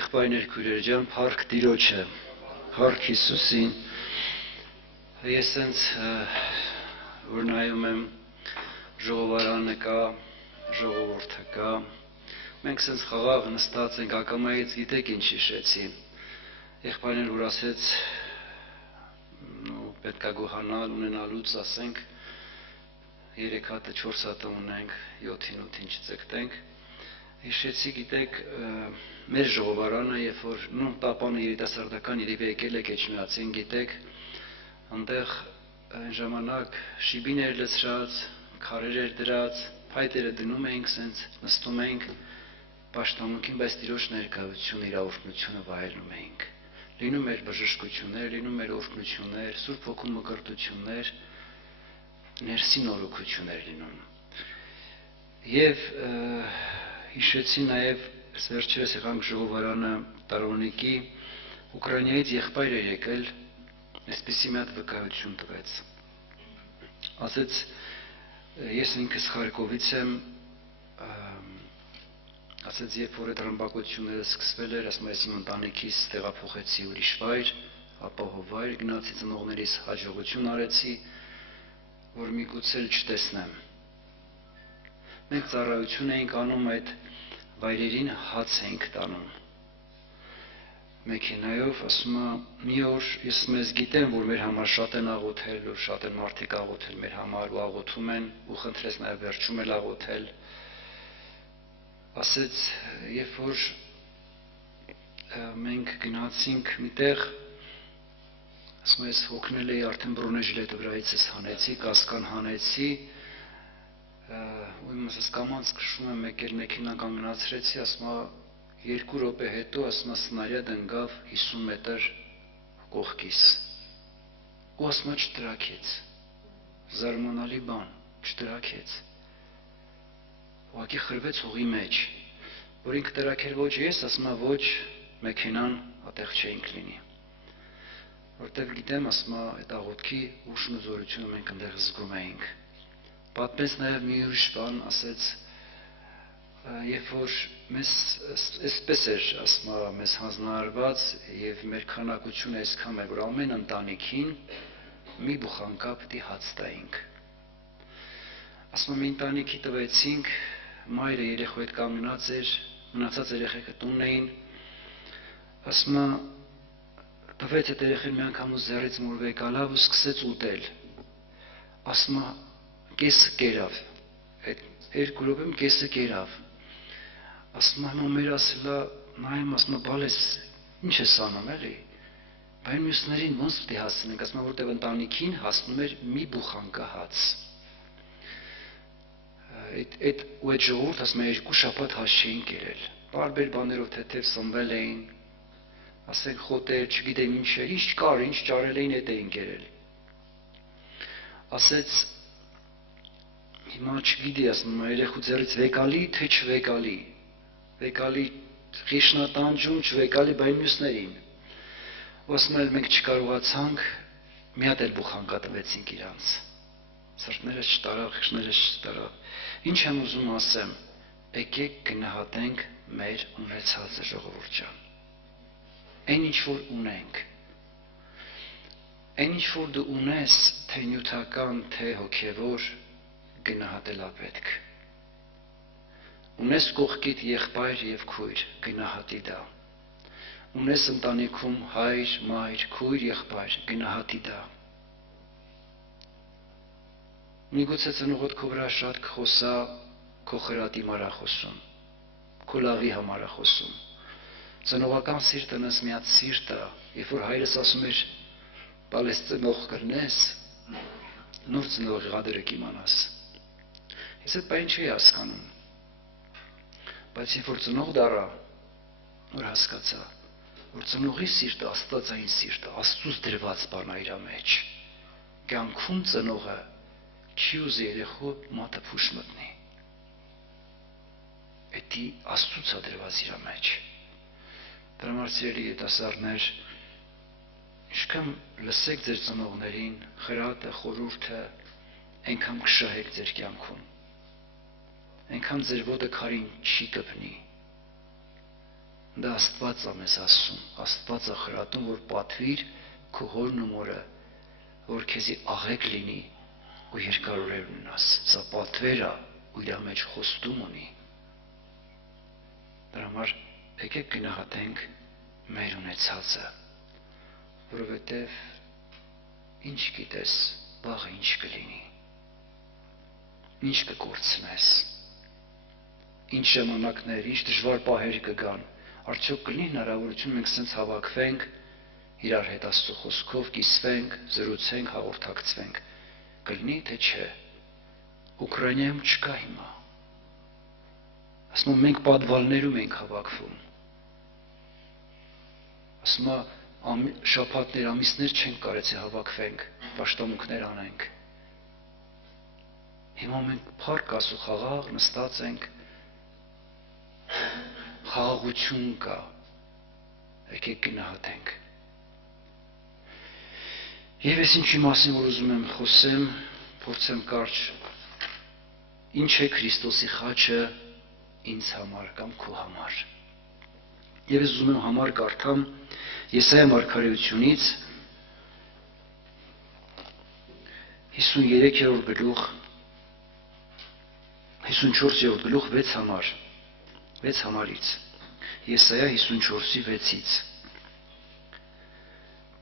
Եղբայրներ քույրեր ջան, փառք Տիրոջը, փառք Հիսուսին։ Ես sense որ նայում եմ ժողովարանը կա, ժողովուրդը կա։ Մենք sense խաղաղ նստած ենք, ակամայից գիտեք ինչ հիշեցի։ Եղբայրներ որ ասեց, պետքա գոհանալ ունենալուց, ասենք 3 հատը 4 հատը ունենք, 7-ին 8-ին չծկտենք։ Հիշեցի, գիտեք, մեր ժողովարանը, երբ որ տապանը երիտասարդական իրիվ եկել եք Էջմիածին, գիտեք, այնտեղ այն ժամանակ շիբիներ լցրած, քարեր էր դրած, փայտերը դնում էինք, սենց նստում էինք պաշտամունքին, բայց Տիրոջ ներկայությունը, իր օրհնությունը վայելում էինք։ Լինում էր բժշկություններ, լինում էր օրհնություններ, Սուրբ Հոգու մկրտություններ, ներսի նորոգություններ լինում։ Եվ հիշեցի նաև վերջերս եղանք ժողովարանը Տարոնիկի, Ուկրաինայից եղբայր էր եկել, այսպիսի մի հատ վկայություն տվեց։ Ասեց, ես ինքս Խարկովից եմ, ասեց, երբ որ այդ ռմբակոծությունները սկսվել էր, ասում ես իմ ընտանիքիս տեղափոխեցի ուրիշ վայր, ապահով վայր, գնացի ծնողներիս հաջողություն արեցի, որ միգուցե չտեսնեմ։ Մենք ծառայություն էինք անում այդ վայրերին, հաց էինք տանում։ Մեքենայով, ասում է, մի օր ես մեզ գիտեմ, որ մեր համար շատ են աղոթել, որ շատ են մարդիկ աղոթել մեր համար ու աղոթում են, ու խնդրեց նաև վերջում էլ աղոթել։ Ասեց, երբ որ մենք գնացինք միտեղ, ասում ես հոգնել էի, արդեն բռունեժլետը վրայիցս հանեցի, կասկան հանեցի, ու իմս կամանց քշում եմ եկել մեքենան կանգնացրեցի, ասում 2 րոպե հետո, ասում սնարյադ ընկավ 50 մետր կողքիս, ու ասում չտրաքեց, զարմանալի բան, չտրաքեց, ուղղակի խրվեց հողի մեջ, որ ինքը տրաքեր ոչ ես, ասում ոչ մեքենան ատեղ չէինք լինի, որտև գիտեմ, ասում այդ աղոթքի ուժն ու զորությունը մենք այնտեղ զգում էինք։ Պատմեց նաև մի ուրիշ բան, ասեց, երբ որ մեզ այսպես էր, ասում մեզ հանձնարարված եւ մեր քանակությունը այսքան էր, որ ամեն ընտանիքին մի բուխանկա պետք է հաց տայինք։ Ասում մի ընտանիքի տվեցինք, մայրը երեխու հետ կանգնած էր, մնացած երեխեքը տունն էին, ասում տվեց այդ երեխեն մի անգամ ու ձեռից մոր վեկալավ ու սկսեց ուտել, ասում կեսը կերավ, այդ 2 րոպեում կեսը կերավ, ասում մեր ասելա, նայում ասում բալես, ինչ ես անում էլի, բայց մյուսներին ոնց պետք է հասցնենք, ասում որտև ընտանիքին հասնում էր մի բուխանկա հաց, ու այդ ժողովուրդ ասում 2 շաբաթ հաց չէին կերել, բարբեր բաներով թեթև սնվել էին, ասենք խոտեր, չգիտեմ ինչ էր, ինչ կար, ինչ ճարել էին, այդ էին կերել, ասեց, հիմա չգիտի, ասում երեխու ձեռից վեկալի, թե չվեկալի, վեկալի խիշնատանջում, չվեկալի, բայ մյուսներին, ու ասում մենք չկարողացանք, մի հատ էլ բուխանկա տվեցինք իրանց, սրտներս չտարավ, խիշներս չտարավ, ինչ եմ ուզում ասեմ, եկեք գնահատենք մեր ունեցածը ժողովուրդ ջան, այն ինչ որ ունենք, այն ինչ որ դու ունես, թե նյութական, թե հոգևոր, գնահատելա պետք, ունես կողքիդ եղբայր և քույր, գնահատի դա, ունես ընտանիքում հայր, մայր, քույր, եղբայր, գնահատի դա, միգուցե ծնողդ քո վրա շատ կխոսա, քո խրատի համար է խոսում, քո լավի համար է խոսում, ծնողական սիրտնս մի հատ սիրտ է, երբ որ հայրս ասում էր, բալես ծնող կրնես, նոր ծնողի ղադրը կիմանաս, ես այդ բան չի հասկանում, բայց երբ որ ծնող դառա, նոր հասկացա, որ ծնողի սիրտը աստվածային սիրտը, Աստծուց դրված բան է իր մեջ, կյանքում ծնողը չի ուզի երեխու մատը փուշ մտնի, էդի Աստծուց է դրված իր մեջ, դրա համար սիրելի երիտասարդներ, ինչքան լսեք ձեր ծնողներին, խրատը, խորհուրդը, այնքան կշահեք ձեր կյանքում, այնքան ձեր ոտը քարին չի կպնի, Դա Աստված է մեզ ասում, Աստված է խրատում, որ պատվիր քո հորն ու մորը, որ քեզի աղեկ լինի ու երկար օրեր ունենաս։ Սա պատվեր է ու իր մեջ խոստում ունի։ Դրա համար եկեք գնահատենք մեր ունեցածը, որովհետև ինչ գիտես, վաղը ինչ կլինի, ինչ կկորցնես, ինչ ժամանակներ, ինչ դժվար պահեր կգան, արդյոք կլինի հնարավորություն մենք սենց հավաքվենք, իրար հետ Աստծո խոսքով կիսվենք, զրուցենք, հաղորդակցվենք, կլինի թե չէ։ Ուկրաինայում չկա հիմա։ Ասում մենք պատվալներում ենք հավաքվում։ Ասում շաբաթներ, ամիսներ չենք կարեցի հավաքվենք, պաշտամունքներ անենք։ Հիմա մենք փառք Աստծո խաղաղ նստած ենք, խաղաղություն կա, եկեք գնահատենք։ Եվ ես ինչի մասին որ ուզում եմ խոսեմ, փորձեմ կարճ, ինչ է Քրիստոսի խաչը ինձ համար կամ քո համար։ Եվ ես ուզում եմ համար կարդամ Եսայիա մարգարեությունից 53-րդ գլուխ 54-րդ գլուխ 6 համար 6 համարից Եսայիա 54-ի 6-ից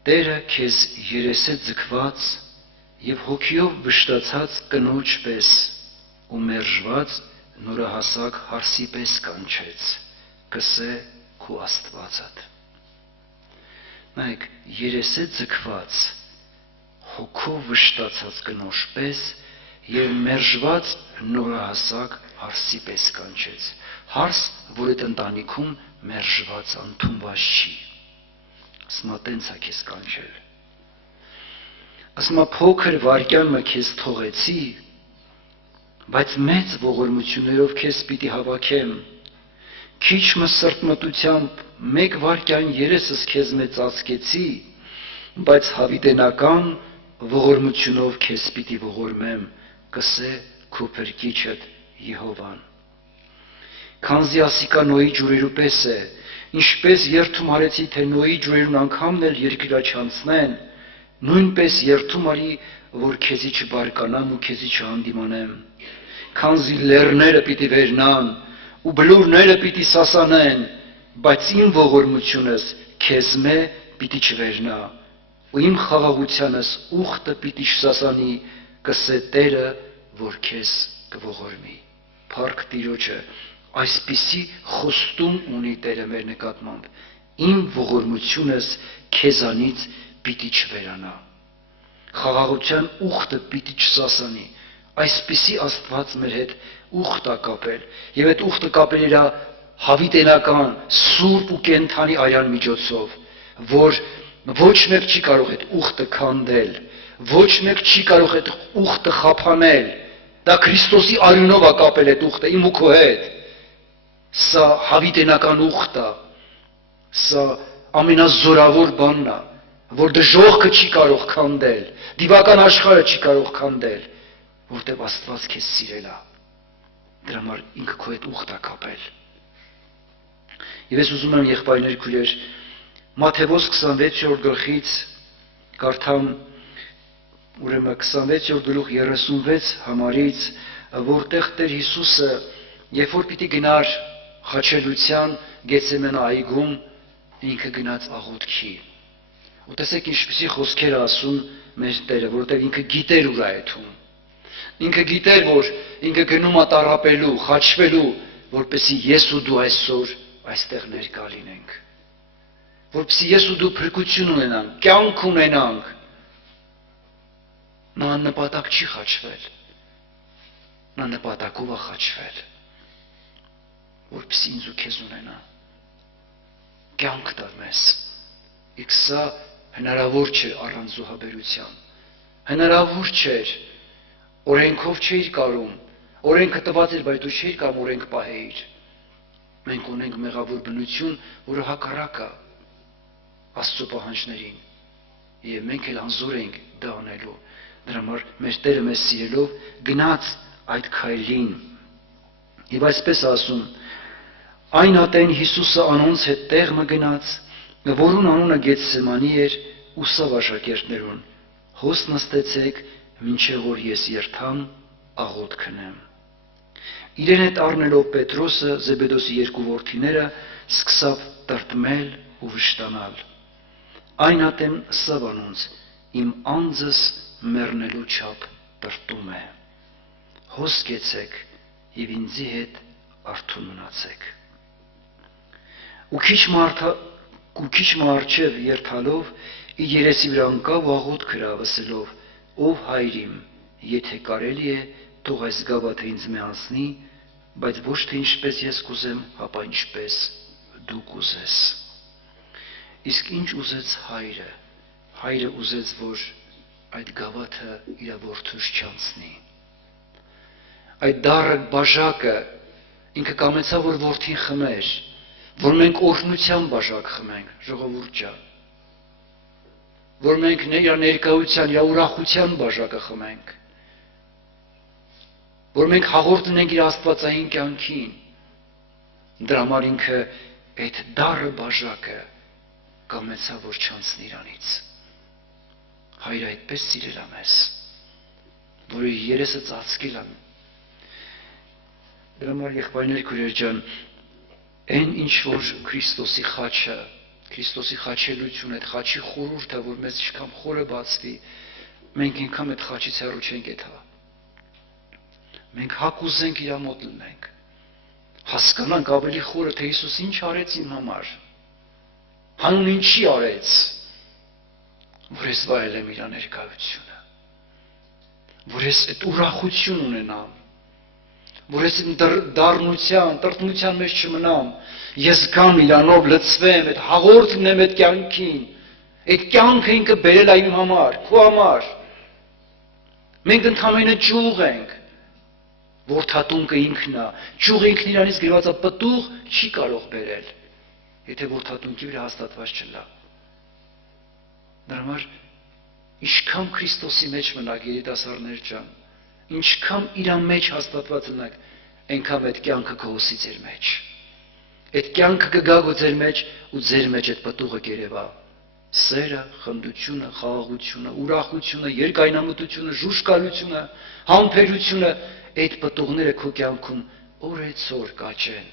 Տերը քեզ երեսե ձգված եւ հոգիով վշտացած կնոջ պես ու մերժված նորահասակ հարսի պես կանչեց, կսե քո Աստվածդ։ Նայեք, երեսե ձգված, հոգով վշտացած կնոջ պես եւ մերժված նորահասակ հարսի պես կանչեց։ Հարս, որ այդ ընտանիքում մերժված ընդունված չի։ Ասմա տենց է քեզ կանչել։ Ասմա փոքր վարկյանը քեզ թողեցի, բայց մեծ ողորմություններով քեզ պիտի հավաքեմ։ Քիչ սրտմտությամբ մեկ վարկյան երեսս քեզ մեծացկեցի, բայց հավիտենական ողորմությունով քեզ պիտի ողորմեմ, կսե քո փրկիչդ Եհովան։ Քանզի ասիկա Նոյի ջուրերու պես է, ինչպես երթում արեցի, թե Նոյի ջուրերուն անգամն էլ երկրիրա չանցնեն, նույնպես երթում արի, որ քեզի չբարկանամ ու քեզի չհանդիմանեմ։ Քանզի լեռները պիտի վերնան ու բլուրները պիտի սասանեն, բայց իմ ողորմությունս քեզ մե պիտի չվերնա, ու իմ խաղաղությանս ուխտը պիտի չսասանի, կսե Տերը, որ քեզ կողորմի։ Փառք Տիրոջը, այսպիսի խոստում ունի Տերը մեր նկատմամբ, իմ ողորմությունս քեզանից պիտի չվերանա, խաղաղության ուխտը պիտի չսասանի։ Այսպիսի Աստված մեր հետ ուխտ է կապել, եւ այդ ուխտը կապել իր հավիտենական, սուրբ ու կենդանի արյան միջոցով, որ ոչ մեկ չի կարող այդ ուխտը քանդել, ոչ մեկ չի կարող այդ ուխտը խափանել։ Դա Քրիստոսի արյունով է կապել այդ ուխտը իմ ու քո հետ։ Սա հավիտենական ուխտ է, սա ամենազորավոր բանն է, որ դժողքը չի կարող քանդել, դիվական աշխարհը չի կարող քանդել, որտեղ Աստված քեզ սիրել է։ Դրա համար ինքը քո հետ ուխտ է կապել։ Եվ ես ուզում եմ եղբայրներ քույրեր Մատթեոս 26-րդ գլխից կարդամ ուրեմն 26-րդ գլուխ 36 համարից, որտեղ Տեր Հիսուսը երբ որ պիտի գնար խաչելության Գեթսեմանե այգում, ինքը գնաց աղոթքի։ Ու տեսեք ինչպիսի խոսքեր է ասում մեր Տերը, որտեղ ինքը գիտեր ուր է եթում։ Ինքը գիտեր, որ ինքը գնում է տառապելու, խաչվելու, որպեսզի ես ու դու այսօր այստեղ ներկա լինենք, որպեսզի ես ու դու փրկություն ունենանք, կյանք ունենանք։ Նա նպատակ չի խաչվել, նա նպատակով է խաչվել, որպեսզի ինձ ու քեզ ունենա, կյանք տա մեզ։ Իսկ սա հնարավոր չէր առանց զոհաբերության, հնարավոր չէր, օրենքով չէիր կարում, օրենքը տված էր, բայց դու չէիր կամ օրենք պահեիր։ Մենք ունենք մեղավոր բնություն, որը հակառակ է Աստծո պահանջներին, եւ մենք էլ անզոր ենք դա անելու։ Դրա համար մեր Տերը մեզ սիրելով գնաց այդ քայլին։ Եվ այսպես ասում, Այն ատեն Հիսուսը անոնց հետ տեղ մը գնաց, որուն անունը Գեթսեմանի էր, ու սավ աշակերտներուն. հոս նստեցեք, մինչև որ ես երթամ աղոտ քնեմ։ Իրեն հետ առնելով Պետրոսը, Զեբեդոսի երկու որդիները, սկսավ տրտմել ու վշտանալ։ Այն ատեն սավ անոնց, իմ անձս մեռնելու չափ տրտում է։ Հոս կեցեք եւ ինձի հետ արթուն մնացեք։ Ու քիչ մահարջև երթալով իր երեսի վրա ընկավ ու աղոտ քրավ ասելով. ով հայր իմ, եթե կարելի է, թող այս գավաթը ինձ մեանցնի, բայց ոչ թե ինչպես ես կուզեմ, հապա ինչպես դու կուզես։ Իսկ ինչ ուզեց հայրը։ Հայրը ուզեց, որ այդ գավաթը իր որդուց չանցնի։ Այդ դառը բաժակը ինքը կամեցավ, որ որդին խմեր, որ մենք օրհնության բաժակ խմենք, ժողովուրդ ջան, որ մենք իր ներկայության, իր ուրախության բաժակը խմենք, որ մենք հաղորդենք իր աստվածային կյանքին։ Դրա համար ինքը այդ դառը բաժակը կամեցավ, որ չանցնի իրանից։ Հայրը այդպես սիրել է մեզ, որ իր երեսը ծածկել է։ Դրա համար եղբայրներ քույրեր ջան, այն ինչ որ Քրիստոսի խաչելությունը, այդ խաչի խորհուրդը, որ մեզ ինչքան խորը բացվի, մենք ինքան այդ խաչից հեռու չենք եթա։ Մենք հա կուզենք իր մոտ լինենք, հասկանանք ավելի խորը, թե Հիսուս ինչ արեց իմ համար, հանուն ինչի արեց, որ ես վայելեմ իր ներկայությունը, որ ես այդ ուրախություն ունենամ, որ ես դառնության, տրտմության մեջ չմնամ, ես գամ իրանով լցվեմ, այդ հաղորդ լինեմ այդ կյանքին, այդ կյանքը ինքը բերել է իմ համար, քո համար։ Մենք ընդամենը ճյուղ ենք, որդատունկը ինքն է, ճյուղը ինքն իրանից գրված է պտուղ չի կարող բերել, եթե որդատունկի վրա հաստատված չլա։ Դրա համար ինչքան Քրիստոսի մեջ մնաք երիտասարդներ ջան, ինչքան իր մեջ հաստատված լինեք, այնքան այդ կյանքը կհոսի ձեր մեջ։ Այդ կյանքը կգա ձեր մեջ ու ձեր մեջ այդ պտուղը կերևա։ Սերը, խնդությունը, խաղաղությունը, ուրախությունը, երկայնամտությունը, ժուշկալությունը, համբերությունը, այդ պտուղները քո կյանքում օրեցօր կաճեն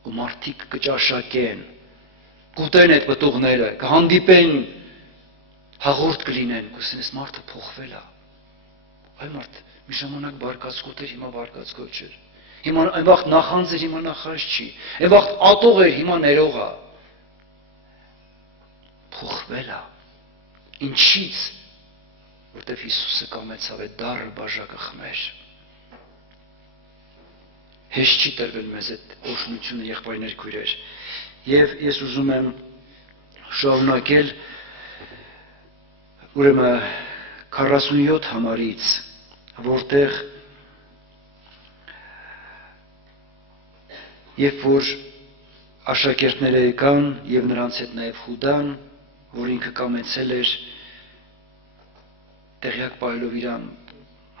ու մարդիկ կճաշակեն, կուտեն այդ պտուղները, կհանդիպեն, հաղորդ կլինեն, կասեն, այս մարդը փոխվել է։ Այ մարդ մի ժամանակ բարկացկոտ էր, հիմա բարկացկոտ չէր։ Հիմա այն վաղտ նախանձ էր, հիմա նախանձ չի։ Այն վաղտ ատող էր, հիմա ներող է։ Փոխվել է։ Ինչից? Որտեվ Հիսուսը կամեցավ այդ դառը բաժակը խմեր։ Հեշտ չի տրվել մեզ այդ օրհնությունը, եղբայրներ քույրեր։ Եվ ես ուզում եմ շարունակել ուրեմն 47 համարից, որտեղ երբ որ աշակերտները եկան եւ նրանց հետ նաեւ Խուդան, որ ինքը կամեցել էր տեղյակ պահելով իրան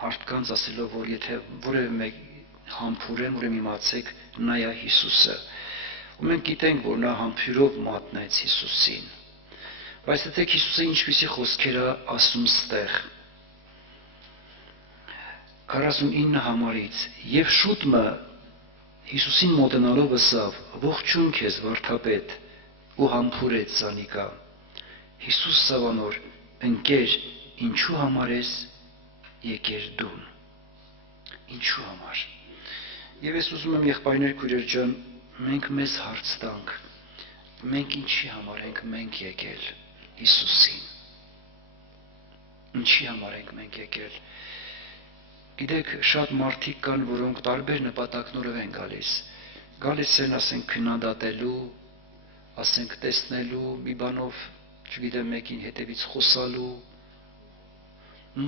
մարդկանց ասելով, որ եթե որևէ մեկ համբուրեն, ուրեմն իմացեք, նա է Հիսուսը։ Ու մենք գիտենք, որ նա համբուրով մատնեց Հիսուսին։ Բայց դե Հիսուսը ինչպիսի խոսքեր է ասում ստեղ 49 համարից եւ շուտ մը Հիսուսին մոտենալով ասավ. ողջույն քեզ վարդապետ, ու համբուրեց Զանիկա։ Հիսուս սավանոր, ընկեր, ինչու համար ես եկեր դուն։ Ինչու համար։ Եվ ես ուզում եմ եղբայրներ քույրեր ջան, մենք մեզ հարց տանք, մենք ինչի համար ենք մենք եկել Հիսուսին։ Ինչի համար ենք մենք եկել։ Գիտեք, շատ մարդիկ կան, որոնք տարբեր նպատակներով են գալիս։ Գալիս են, ասենք, քննադատելու, ասենք, տեսնելու, մի բանով, չգիտեմ, մեկին հետևից խոսալու։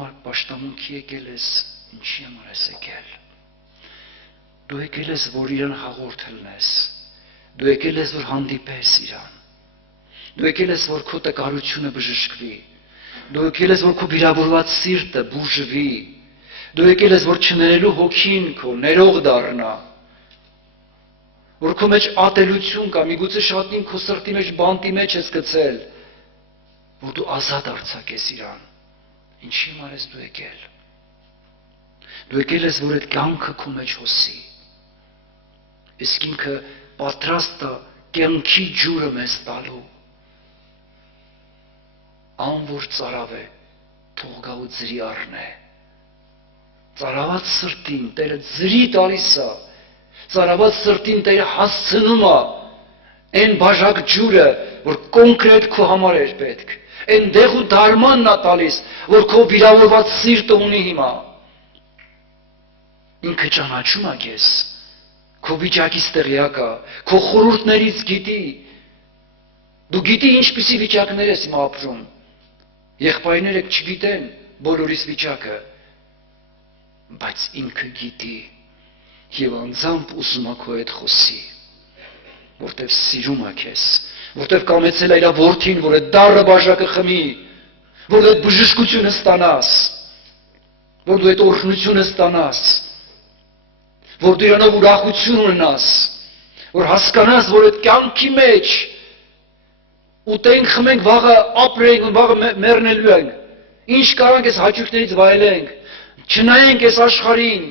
Մարդ պաշտամունքի եկել ես, ինչի համար ես եկել։ Դու եկել ես, որ իրան հաղորդ լնես։ Դու եկել ես, որ հանդիպես իրան։ Դու եկել ես, որ քո տկարությունը բժշկվի։ Դու եկել ես, որ քո վիրավորված սիրտը բուժվի։ Դու եկել ես, որ չներելու հոգին քո ներող դառնա, որ քո մեջ ատելություն կա, միգուցե շատին քո սրտի մեջ բանտի մեջ ես գցել, որ դու ազատ արձակես իրան, ինչի համար ես դու եկել։ Դու եկել ես, որ այդ կյանքը քո մեջ հոսի, իսկ ինքը պատրաստ է կյանքի ջուրը մեզ տալու, անոր ծարավ է, թող գա ու ձրի առնե, ծարաված սրտին Տերը ձրի տալիս է, ծարաված սրտին Տերը հասցնում է այն բաժակ ջուրը, որ կոնկրետ քո համար էր պետք, այն դեղ ու դարմանն է տալիս, որ քո վիրավորված սիրտը ունի հիմա, ինքը ճանաչում է քեզ, քո վիճակից տեղյակ է, քո խորհուրդներից գիտի, դու գիտի ինչպիսի վիճակներ ես հիմա ապրում, եղբայրները չգիտեն բոլորիս վիճակը, բայց ինքը գիտի և անձամբ ուզում է քո հետ խոսի, որտև սիրում է քեզ, որտև կամեցել է իր որդին, որ այդ դառը բաժակը խմի, որ այդ բժշկությունը ստանաս, որ դու այդ օրհնությունը ստանաս, որ դու իրանով ուրախություն ունենաս, որ հասկանաս, որ այդ կյանքի մեջ ուտենք, խմենք, վաղը ապրենք, վաղը մեռնելու ենք, ինչ կարանք ես հաճույքներից վայելենք, չնայենք այս աշխարհին,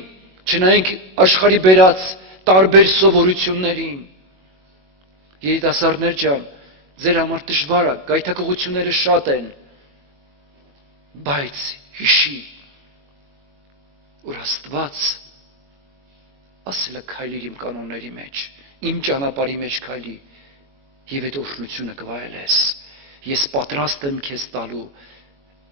չնայենք աշխարհի բերած տարբեր սովորություններին։ Երիտասարդներ ջան, ձեր համար դժվար է, գայթակղությունները շատ են, բայց հիշի, որ Աստված ասել է քայլիր իմ կանոնների մեջ, իմ ճանապարհի մեջ քայլի, և այդ օրհնությունը կվայելես, ես պատրաստ եմ քեզ տալու,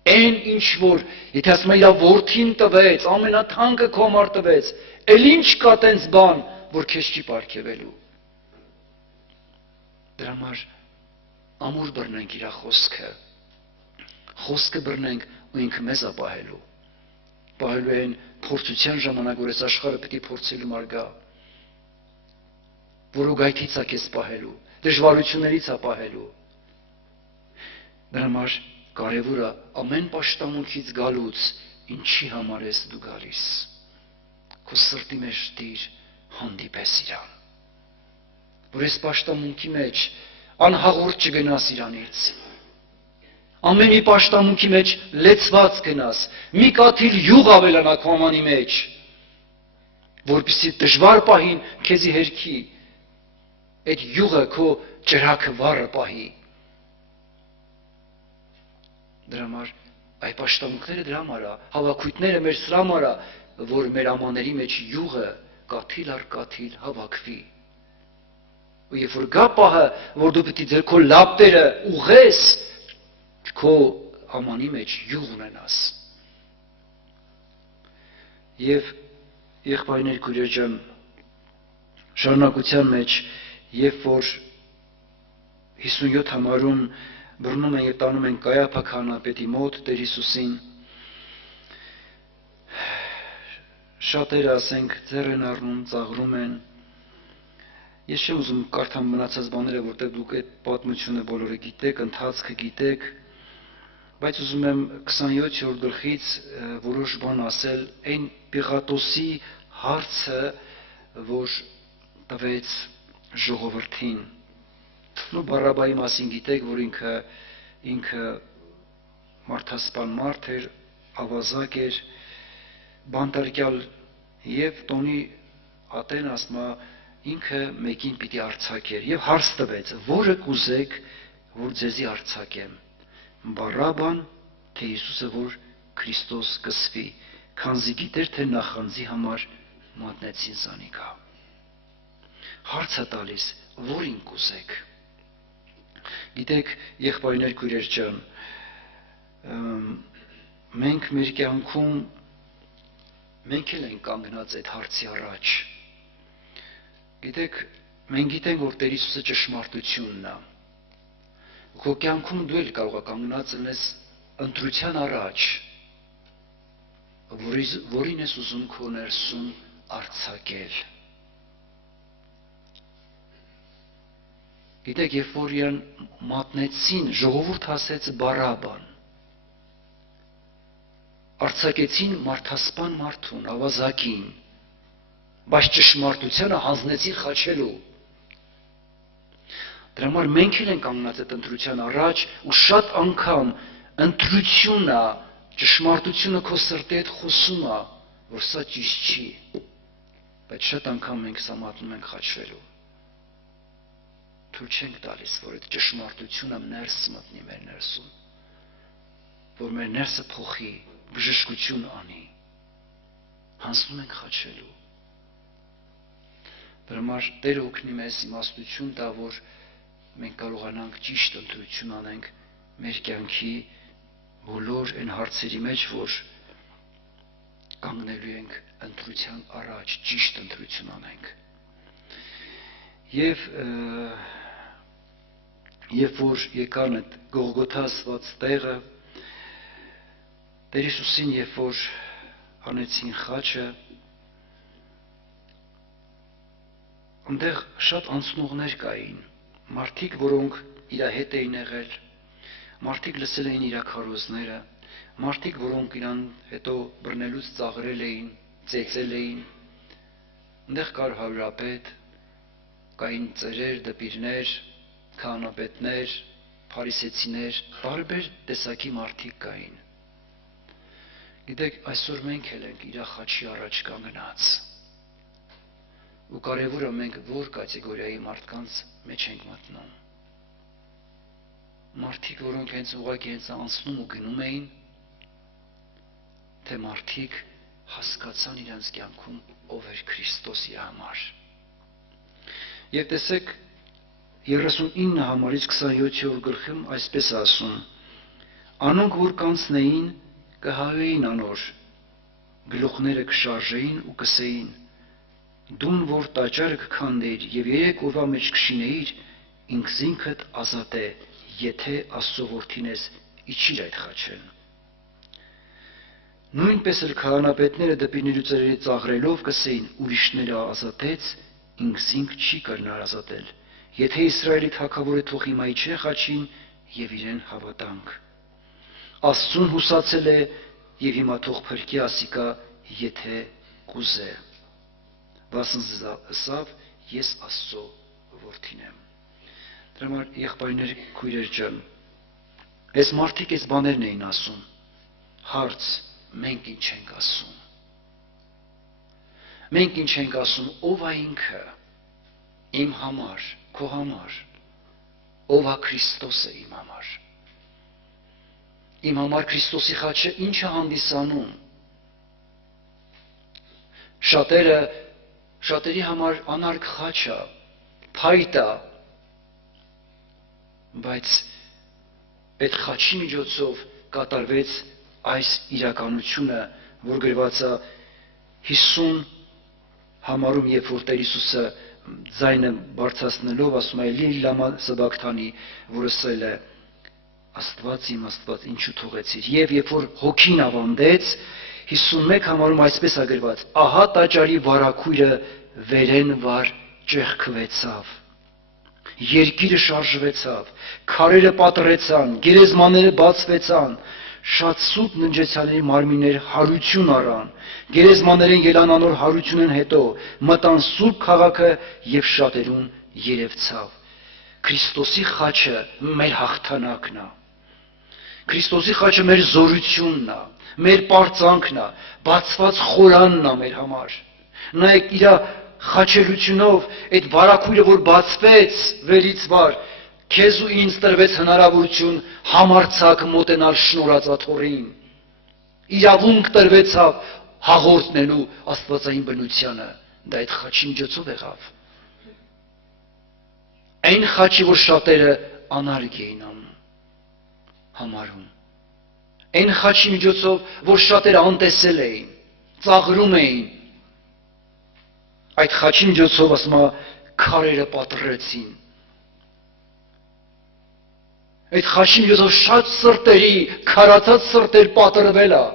այն ինչ որ, եթե ասում է իր որդին տվեց, ամենաթանկը քո համար տվեց, էլ ինչ կա տենց բան, որ քեզ չի պարգևելու։ Դրա համար ամուր բռնենք իր խոսքը բռնենք ու ինքը մեզ է պահելու, պահելու են փորձության ժամանակ, որ այս աշխարհը պիտի փորձելու մար գա, որ ուղղայթից է քեզ պահելու, դժվարություններից է պահելու։ Դրա համար կարևորը ամեն պաշտամունքից գալուց ինչի համար ես դու գալիս, քո սրտի մեջ դիր հանդիպես իրան, որ այս պաշտամունքի մեջ անհաղորդ չգնաս իրանից, ամեն մի պաշտամունքի մեջ լեցված գնաս, մի կաթիլ յուղ ավելանա քո ամանի մեջ, որպեսզի դժվար պահին քեզի հերքի, այդ յուղը քո ճրագը վառը պահի։ Դրա համար այդ պաշտամունքները դրա համար է, հավաքույթները մեր սրա համար է, որ մեր ամաների մեջ յուղը կաթիլ առ կաթիլ հավաքվի։ Ու երբ որ գա պահը, որ դու պիտի ձեր քո լապտերը ուղես, քո ամանի մեջ յուղ ունենաս։ Եվ եղբայրներ քույրեր ջան, շարունակության մեջ, երբ որ 57 համարում բռնում են և տանում են Կայափա քահանապետի մոտ Տեր Հիսուսին, շատերը ասենք ձեռ են առնում, ծաղրում են, ես չեմ ուզում կարդամ մնացած բաները, որտեղ դուք այդ պատմությունը բոլորը գիտեք, ընթացքը գիտեք, բայց ուզում եմ 27-րդ գլխից որոշ բան ասել այն Պիղատոսի հարցը, որ տվեց ժողովրդին։ Բարաբայի մասին գիտեք, որ ինքը մարդասպան մարդ էր, ավազակ էր, բանտարկյալ և տոնի ատեն ասմա ինքը մեկին պիտի արձակեր և հարց տվեց, որը կուզեք, որ ձեզի արձակեմ, Բարաբան, թե Հիսուսը, որ Քրիստոս կսվի, քանզի գիտեր, թե նախանձի համար մատնեցին զանիկա։ Հարց է տալիս, որին կուզեք։ Գիտեք, եղբայրներ քույրեր ջան, մենք մեր կյանքում մենք էլ ենք կանգնած այդ հարցի առաջ։ Գիտեք, մենք գիտենք, որ Տեր Հիսուսը ճշմարտությունն է։ Քո կյանքում դու էլ կարող ես կանգնած լինես ընտրության առաջ, որին ես ուզում քո ներսում արձակել։ Գիտեք, երբ որ իրան մատնեցին, ժողովուրդ ասեց Բարաբան, արձակեցին մարդասպան մարդուն, ավազակին, բայց ճշմարտությանը հանձնեցին խաչելու, Դրա համար մենք էլ ենք կանգնած այդ ընտրության առաջ ու շատ անգամ ընտրությունն է, ճշմարտությունը քո սրտի հետ խոսում է, որ սա ճիշտ չի, բայց շատ անգամ մենք սա մատնում ենք խաչվելու։ Թույլ չենք տալիս, որ այդ ճշմարտությունը ներս մտնի մեր ներսում, որ մեր ներսը փոխի, բժշկություն անի, հանձնում ենք խաչվելու։ Դրա համար Տերը օգնի մեզ իմաստություն տա, որ մենք կարողանանք ճիշտ ընտրություն անենք մեր կյանքի բոլոր այն հարցերի մեջ, որ կանգնելու ենք ընտրության առաջ, ճիշտ ընտրություն անենք։ Եվ երբ որ եկան այդ Գողգոթա ասված տեղը, Տեր Հիսուսին երբ որ հանեցին խաչը, այնտեղ շատ անցնողներ կային, մարդիկ, որոնք իր հետ էին եղել, մարդիկ լսել էին իր քարոզները, մարդիկ, որոնք իրան հետո բռնելուց ծաղրել էին, ծեծել էին, այնտեղ կար հարուրապետ, կային ծերեր, դպիրներ, քահանապետներ, փարիսեցիներ, տարբեր տեսակի մարդիկ կային։ Գիտեք, այսօր մենք էլ ենք իր խաչի առաջ կանգնած։ Ու կարևորը մենք որ կատեգորիայի մարդկանց մեջ ենք մտնում։ Մարդիկ, որոնք հենց ուղղակի հենց անցնում ու գնում էին, թե մարդիկ հասկացան իրենց կյանքում ով էր Քրիստոսի համար։ Եվ տեսեք 39 համարից 27-րդ գլխում այսպես ասում. Անոնք որ կանցնեին կհայեին անոր, գլուխները կշարժեին ու կսեին. Դուն որ տաճարը կքանդեիր եւ 3 օրվա մեջ կշինեիր, ինքզինքդ ազատ է, եթե Աստծո որդին ես, իջիր այդ խաչեն։ Նույնպես էլ քահանապետները դպիրների ծերերի ծաղրելով կսեին, ուրիշները ազատեց, ինքզինք չի կրնար ազատել, եթե Իսրայելի թագավորը թող հիմա իջե խաչին եւ իրեն հավատանք։ Աստծուն հուսացել է եւ հիմա թող փրկի ասիկա, եթե կուզե։ Վասն ասավ, ես Աստծո որդին եմ։ Դրա համար եղբայրներ, քույրեր ջան, այս մարդիկ այս բաներն էին ասում։ Հարց, մենք ինչ ենք ասում։ Մենք ինչ ենք ասում, ով է ինքը իմ համար, քո համար, ով է Քրիստոսը իմ համար։ Իմ համար Քրիստոսի խաչը ինչ է հանդիսանում։ Շատերի համար անարգ խաչ է, փայտ է, բայց այդ խաչի միջոցով կատարվեց այս իրականությունը, որ գրված է 50 համարում, երբ որ Տեր Հիսուսը ձայնը բարձրացնելով ասում է Էլի լամա սաբակթանի, որ ասել է Աստված իմ Աստված, ինչու թողեցիր։ Եվ երբ որ հոգին ավանդեց, 51 համարում այսպես է գրված. ահա տաճարի վարագույրը վերեն վար ճեղքվեցավ, երկիրը շարժվեցավ, քարերը պատռեցան, գերեզմաները բացվեցան, շատ սուտ ննջեցյալների մարմիններ հարություն առան, գերեզմաներեն ելան անոր հարությունն հետո, մտան սուրբ քաղաքը եւ շատերուն երևցավ։ Քրիստոսի խաչը մեր հաղթանակն է։ Քրիստոսի խաչը մեր զորությունն է, մեր պարծանքն է, բացված խորանն է մեր համար։ Նայեք իր խաչելությունով այդ վարագույրը, որ բացվեց վերից վար, քեզ ու ինձ տրվեց հնարավորություն համարձակ մոտենալ շնորհածաթորին։ Իրավունք տրվեցավ հաղորդնելու աստվածային բնությանը, դա այդ խաչի միջոցով եղավ։ Այն խաչի, որ շատերը անարգ էին համարում։ Այն խաչի միջոցով, որ շատերը անտեսել էին, ծաղրում էին։ Այդ խաչի միջոցով ասում է քարերը պատռեցին։ Այդ խաչի միջոցով շատ սրտերի, քարացած սրտեր պատռվել է։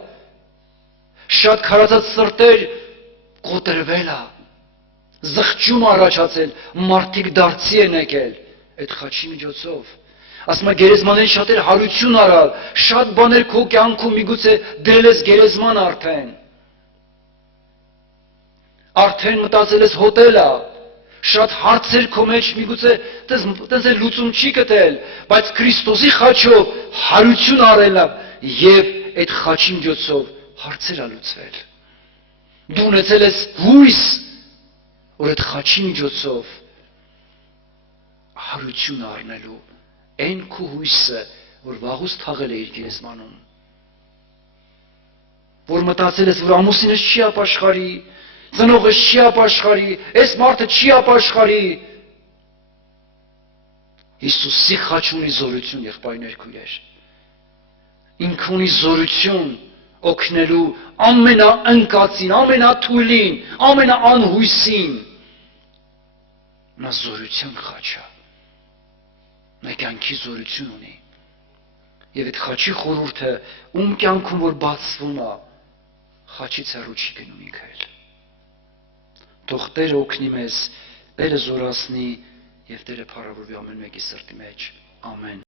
Շատ քարացած սրտեր կոտրվել է։ Զղջում առաջացել, մարդիկ դարձի են եկել այդ խաչի միջոցով։ Ասում է գերեզմաների շատեր հարություն արալ, շատ բաներ քո կյանքում միգուցե դրել ես գերեզման արդեն մտածել ես հոտել է, շատ հարցեր քո մեջ միգուցե տես լուծում չի գտել, բայց Քրիստոսի խաչով հարություն արել եւ այդ խաչի միջոցով հարցեր ա լուծվել։ Դու ունեցել ես հույս, որ այդ խաչի միջոցով հարություն առնելու այն քո հույսը, որ վաղուց թաղել է իր գերեզմանում, որ մտածել ես, որ ամուսինս չի ապաշխարի, ծնողս չի ապաշխարի, այս մարդը չի ապաշխարի։ Հիսուսի խաչը ունի զորություն, եղբայրներ, քույրեր։ Ինքը ունի զորություն օգնելու ամենաընկածին, ամենաթույլին, ամենաանհույսին։ Նա զորության խաչ է։ Նա կյանքի զորություն ունի։ Եվ այդ խաչի խորհուրդը ում կյանքում որ բացվում է, խաչից հեռու չի գնում ինքը էլ։ Թող Տերը օգնի մեզ, Տերը զորացնի եւ Տերը փառավորվի ամեն մեկի սրտի մեջ։ Ամեն։